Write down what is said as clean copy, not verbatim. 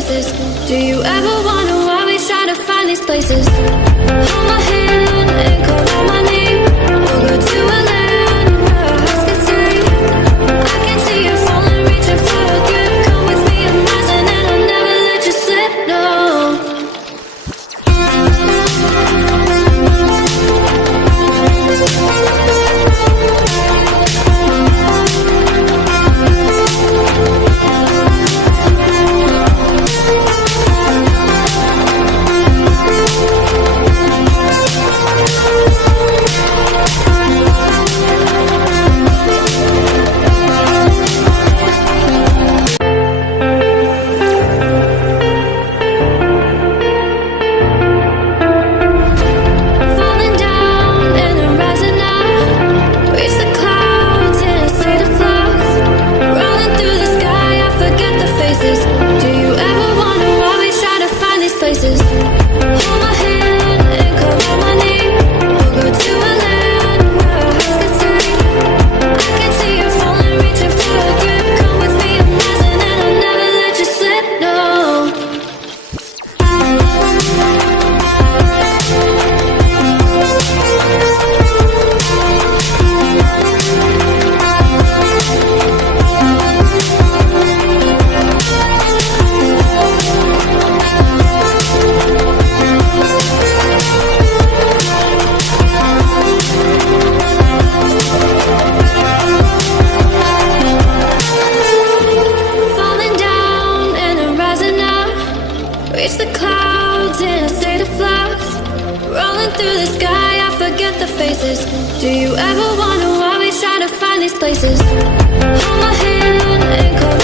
faces. Do you ever wonder why we try to find these places? Hold my hand and call on my name. We'll go to a land where our hearts can stay. I can see you falling, reaching for a grip. Come with me, I'm rising and I'll never let you slip, no. Reach the clouds in a state of flux. Rolling through the sky, I forget the faces. Do you ever wonder why we try to find these places? Hold my hand and call